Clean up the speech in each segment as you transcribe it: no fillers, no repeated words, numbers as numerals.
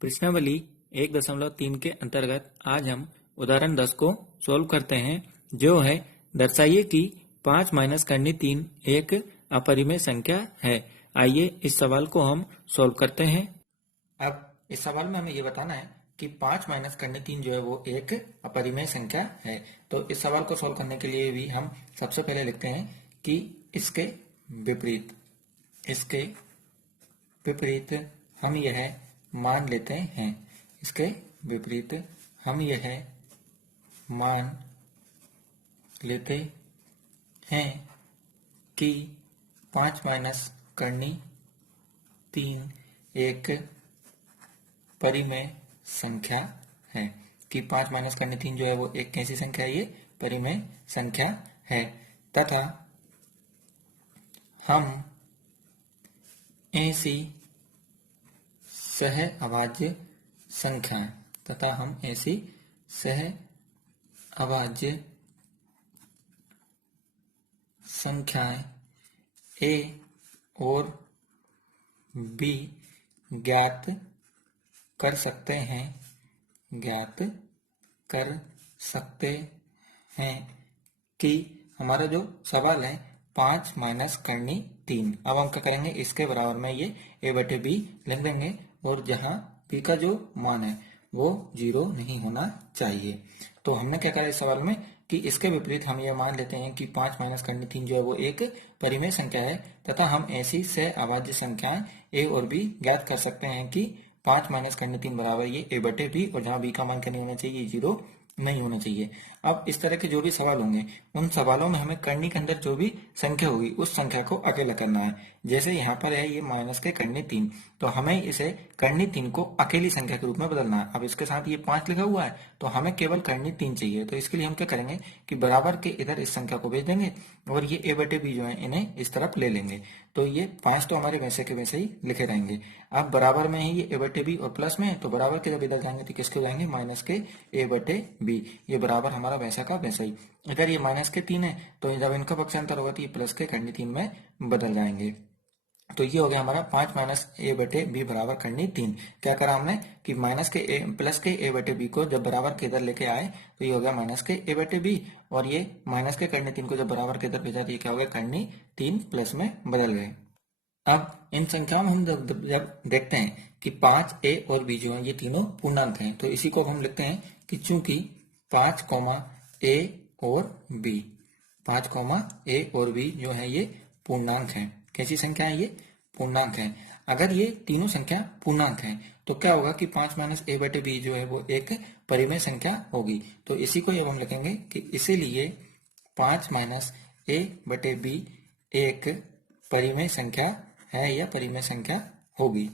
प्रश्नावली 1.3 के अंतर्गत आज हम उदाहरण 10 को सोल्व करते हैं, जो है दर्शाइए कि 5 माइनस करनी 3 एक अपरिमेय संख्या है। आइए इस सवाल को हम सोल्व करते हैं। अब इस सवाल में हमें ये बताना है कि 5 माइनस करनी 3 जो है वो एक अपरिमेय संख्या है। तो इस सवाल को सोल्व करने के लिए भी हम सबसे पहले लिखते हैं कि इसके विपरीत हम यह मान लेते हैं। इसके विपरीत हम यह मान लेते हैं कि 5 माइनस करनी 3 एक परिमेय संख्या है। कि 5 माइनस करनी 3 जो है वो एक कैसी संख्या है? ये परिमेय संख्या है तथा हम ऐसी सहअभाज्य संख्याएं ए और बी ज्ञात कर सकते हैं कि हमारा जो सवाल है 5 माइनस करनी 3। अब हम क्या करेंगे, इसके बराबर में ये ए बटे बी लिख देंगे और जहां बी का जो मान है वो 0 नहीं होना चाहिए। तो हमने क्या करा इस सवाल में कि इसके विपरीत हम यह मान लेते हैं कि 5 माइनस करनी 3 जो है वो एक परिमेय संख्या है तथा हम ऐसी सहअभाज्य संख्याएं ए और बी ज्ञात कर सकते हैं कि 5 माइनस करनी 3 बराबर ये ए बटे बी और जहां बी का मान क्या नहीं होना चाहिए, 0 नहीं होना चाहिए। अब इस तरह के जो भी सवाल होंगे उन सवालों में हमें करनी के अंदर जो भी संख्या होगी उस संख्या को अकेला करना है। जैसे यहाँ पर है ये माइनस के करनी 3, तो हमें इसे करनी 3 को अकेली संख्या के रूप में बदलना है। अब इसके साथ ये 5 लिखा हुआ है तो हमें केवल करनी 3 चाहिए। तो इसके लिए हम क्या करेंगे कि बराबर के इधर इस संख्या को भेज देंगे और ये ए बटे बी जो है इन्हें इस तरफ ले लेंगे। तो ये 5 तो हमारे वैसे के वैसे ही लिखे रहेंगे। अब बराबर में है ये ए बटे बी और प्लस में है तो बराबर के जब इधर जाएंगे तो किसके हो जाएंगे, माइनस के ए बटे बी। ये बराबर हमारा वैसा का वैसा ही। अगर ये माइनस के 3 है तो जब इनका पक्षांतर होगा तो ये प्लस के करनी 3 में बदल जाएंगे। तो ये हो गया हमारा 5 माइनस ए बटे बी बराबर करनी 3। क्या करा हमने कि माइनस के ए प्लस के ए बटे बी को जब बराबर के इधर लेके आए तो ये हो गया माइनस के ए बटे बी और ये माइनस के करनी 3 को जब बराबर के इधर भेजा तो ये क्या हो गया, करनी 3 प्लस में बदल गए। अब इन संख्याओं में हम जब देखते हैं कि 5 ए और बी जो है ये तीनों पूर्णांक हैं तो इसी को हम लिखते हैं कि चूंकि 5 ए और बी जो है ये पूर्णांक हैं। कैसी संख्या है? ये पूर्णांक है। अगर ये तीनों संख्या पूर्णांक हैं तो क्या होगा कि 5 माइनस ए बटे बी जो है वो एक परिमेय संख्या होगी। तो इसी को अब हम लिखेंगे कि इसीलिए 5 माइनस ए बटे बी एक परिमेय संख्या है या परिमेय संख्या होगी।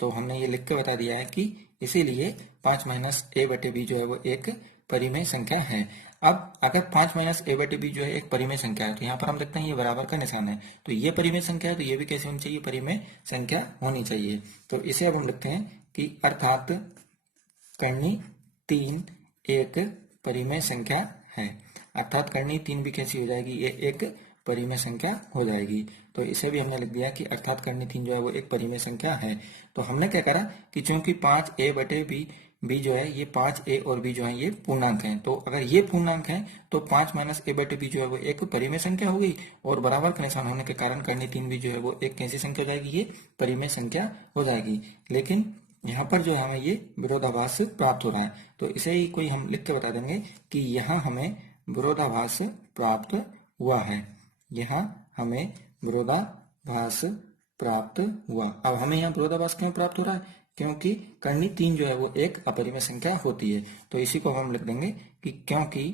तो हमने ये लिख के बता दिया है कि इसीलिए 5 माइनस ए बटे बी जो है वो एक परिमेय संख्या है। अब अगर 5 माइनस ए बटे बी जो है एक परिमेय संख्या है तो यहाँ पर हम देखते हैं ये बराबर का निशान है तो ये परिमेय संख्या है तो ये भी कैसे होनी चाहिए, परिमेय संख्या होनी चाहिए। तो इसे अब हम लिखते हैं कि अर्थात करनी 3 एक परिमेय संख्या है। अर्थात करनी 3 भी कैसी हो जाएगी, ये एक परिमेय संख्या हो जाएगी। तो इसे भी हमने लिख दिया कि अर्थात करनी 3 जो है वो एक परिमेय संख्या है। तो हमने क्या करा कि चूंकि 5 ए बटे बी जो है ये 5 ए और बी जो है ये पूर्णांक हैं तो अगर ये पूर्णांक हैं तो 5 माइनस ए बटे बी जो है वो एक परिमेय संख्या हो गई और बराबर का निशान होने के कारण करनी 3 भी जो है वो एक कैसी संख्या हो जाएगी, ये परिमेय संख्या हो जाएगी। लेकिन यहाँ पर जो है हमें ये विरोधाभास प्राप्त हो रहा है तो इसे ही कोई हम लिख के बता देंगे कि यहाँ हमें विरोधाभास प्राप्त हुआ है। यहाँ हमें विरोधाभास प्राप्त हुआ। अब हमें यहाँ विरोधाभास क्यों प्राप्त हो रहा है, क्योंकि करनी 3 जो है वो एक अपरिमेय संख्या होती है। तो इसी को हम लिख देंगे कि क्योंकि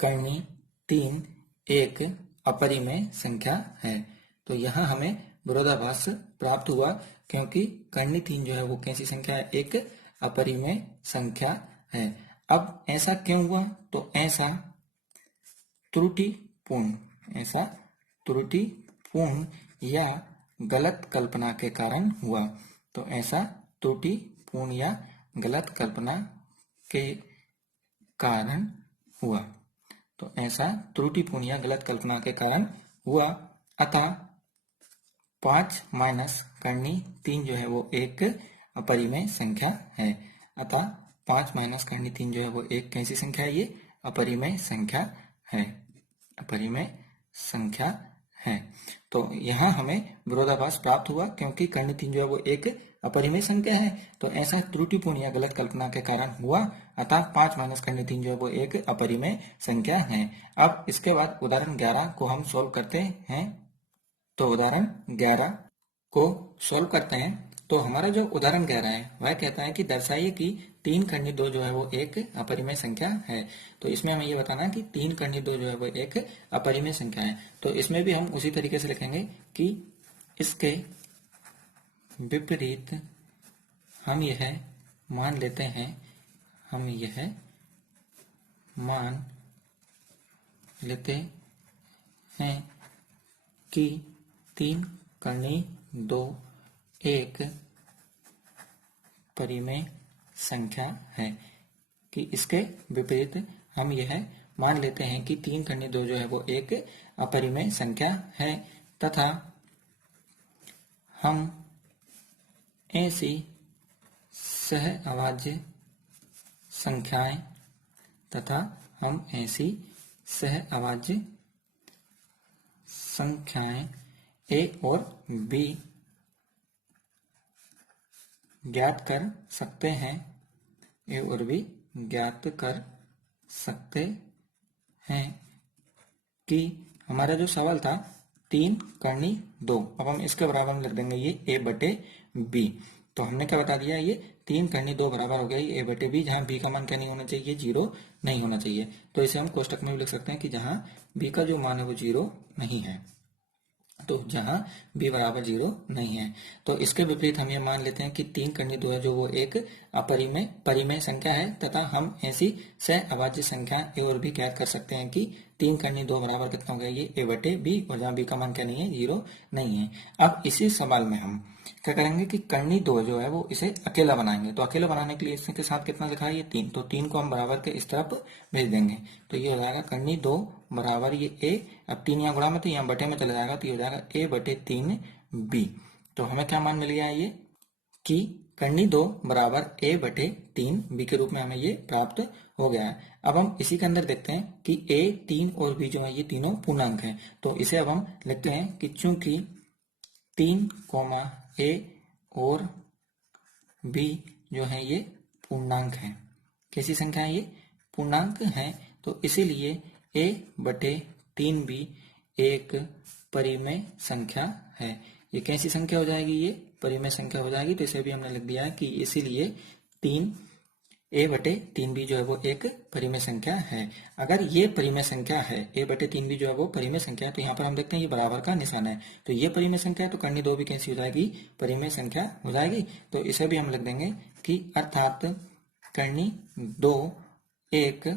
करनी 3 एक अपरिमेय संख्या है तो यहाँ हमें विरोधाभास प्राप्त हुआ क्योंकि करनी 3 जो है वो कैसी संख्या है, एक अपरिमेय संख्या है। अब ऐसा क्यों हुआ, तो ऐसा त्रुटिपूर्ण या गलत कल्पना के कारण हुआ। तो ऐसा त्रुटिपूर्ण या गलत कल्पना के कारण हुआ। तो ऐसा त्रुटिपूर्ण या गलत कल्पना के कारण हुआ। अतः 5 माइनस करनी 3 जो है वो एक अपरिमेय संख्या है। अतः 5 माइनस करनी 3 जो है वो एक कैसी संख्या है, ये अपरिमेय संख्या है, अपरिमेय संख्या है। तो यहाँ हमें विरोधाभास प्राप्त हुआ क्योंकि कर्ण 3 जो है वो एक अपरिमेय संख्या है। तो ऐसा त्रुटिपूर्ण या गलत कल्पना के कारण हुआ, अतः 5 माइनस कर्ण 3 जो है वो एक अपरिमेय संख्या है। अब इसके बाद उदाहरण 11 को हम सोल्व करते हैं। तो उदाहरण 11 को सोल्व करते हैं। तो हमारा जो उदाहरण 11 है वह कहता है कि दर्शाइए कि 3 कर्णी 2 जो है वो एक अपरिमेय संख्या है। तो इसमें हमें ये बताना है कि 3 कर्णी 2 जो है वो एक अपरिमेय संख्या है। तो इसमें भी हम उसी तरीके से लिखेंगे कि इसके विपरीत हम यह मान लेते हैं, हम यह मान लेते हैं कि 3 कर्णी 2 एक परिमेय संख्या है। कि इसके विपरीत हम यह मान लेते हैं कि 3 कर्णी 2 जो है वो एक अपरिमेय संख्या है तथा हम ऐसी सहअभाज्य संख्याएं तथा हम ऐसी सहअभाज्य संख्याएं ए और बी ज्ञात कर सकते हैं, ए और बी ज्ञात कर सकते हैं। कि हमारा जो सवाल था 3 कर्णी 2, अब हम इसके बराबर में लिख देंगे ये ए बटे बी। तो हमने क्या बता दिया, ये 3 कर्णी 2 बराबर हो गया ये ए बटे बी, जहां बी का मान क्या नहीं होना चाहिए, 0 नहीं होना चाहिए। तो इसे हम कोष्टक में भी लिख सकते हैं कि जहां बी का जो मान है वो 0 नहीं है, तो जहां b बराबर 0 नहीं है। तो इसके विपरीत हम ये मान लेते हैं कि 3 कर्णी 2 है जो वो एक अपरिमेय परिमेय संख्या है तथा हम ऐसी सहअभाज्य संख्या ए और बी ज्ञात कर सकते हैं कि 3 कर्णी 2 बराबर कितना हो गया, ये ए बटे बी, और जहां b का मान क्या नहीं है, 0 नहीं है। अब इसी सवाल में हम क्या करेंगे कि कर्णी 2 जो है वो इसे अकेला बनाएंगे। तो अकेला बनाने के लिए इसके साथ कितना लिखा है, ये 3, तो 3 को हम बराबर के इस तरफ भेज देंगे। तो ये हो जाएगा कर्णी 2 बराबर ये ए, अब 3 यहाँ गुणा में तो यहाँ बटे में चला जाएगा, तो ये हो जाएगा ए बटे 3 बी। तो हमें क्या मान मिल गया है, ये कि कर्णी 2 बराबर ए बटे 3 बी के रूप में हमें ये प्राप्त हो गया है। अब हम इसी के अंदर देखते हैं कि ए 3 और बी जो है ये तीनों पूर्णांक हैं। तो इसे अब हम लिखते हैं कि चूंकि 3, ए और बी जो है ये पूर्णांक है, कैसी संख्या है, ये पूर्णांक है, तो इसीलिए ए बटे 3 बी एक परिमेय संख्या है। ये कैसी संख्या हो जाएगी, ये परिमेय संख्या हो जाएगी। तो इसे भी हमने लिख दिया है कि इसीलिए 3 ए बटे 3 बी जो है वो एक परिमेय संख्या है। अगर ये परिमेय संख्या है, ए बटे 3 बी जो है वो परिमेय संख्या है, तो यहाँ पर हम देखते हैं ये बराबर का निशान है, तो ये परिमेय संख्या है, तो कर्णी 2 भी कैसी हो जाएगी, परिमेय संख्या हो जाएगी। तो इसे भी हम लिख देंगे कि अर्थात कर्णी 2 एक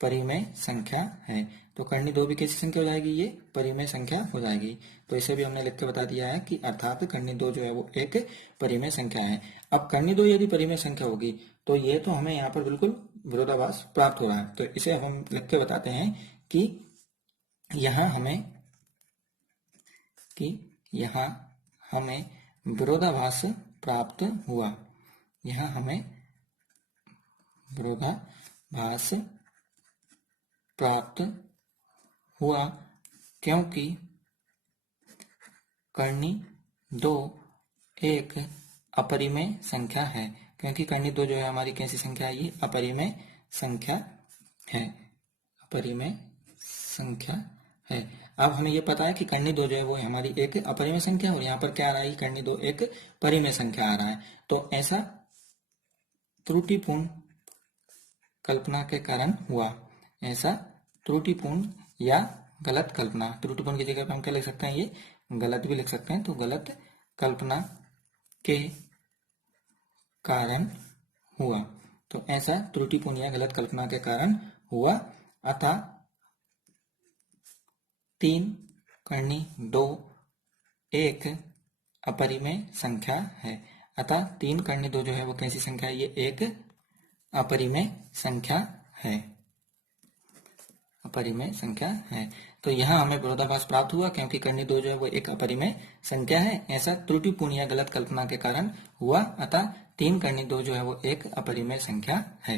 परिमेय संख्या है। तो कर्णी 2 भी कैसी संख्या हो जाएगी, ये परिमेय संख्या हो जाएगी। तो इसे भी हमने लिख के बता दिया है कि अर्थात कर्णी 2 जो है वो एक परिमेय संख्या है। अब कर्णी 2 यदि परिमेय संख्या होगी तो ये तो हमें यहाँ पर बिल्कुल विरोधाभास प्राप्त हो रहा है। तो इसे अब हम लिख के बताते हैं कि यहाँ हमें विरोधाभास प्राप्त हुआ, यहाँ हमें विरोधाभास प्राप्त हुआ क्योंकि कर्णी 2 एक अपरिमेय संख्या है। क्योंकि कर्णी 2 जो है हमारी कैसी संख्या है, ये अपरिमेय संख्या है, अपरिमेय संख्या है। अब हमें ये पता है कि कर्णी 2 जो है वो हमारी एक अपरिमेय संख्या है, और यहाँ पर क्या आ रहा है, कर्णी 2 एक परिमेय संख्या आ रहा है। तो ऐसा त्रुटिपूर्ण कल्पना के कारण हुआ, ऐसा त्रुटिपूर्ण या गलत कल्पना, त्रुटिपूर्ण की जगह पे हम क्या लिख सकते हैं, ये गलत भी लिख सकते हैं। तो गलत कल्पना के कारण हुआ, तो ऐसा त्रुटिपूर्ण या गलत कल्पना के कारण हुआ। अतः 3 कर्णी 2 एक अपरिमेय संख्या है। अतः 3 कर्णी 2 जो है वो कैसी संख्या है, ये एक अपरिमेय संख्या है, अपरिमेय संख्या है। तो तो यहाँ हमें विरोधाभास प्राप्त हुआ क्योंकि कर्णी 2 जो है वो एक अपरिमेय संख्या है। ऐसा त्रुटिपूर्ण या गलत कल्पना के कारण हुआ, अतः 3 कर्णी 2 जो है वो एक अपरिमेय संख्या है।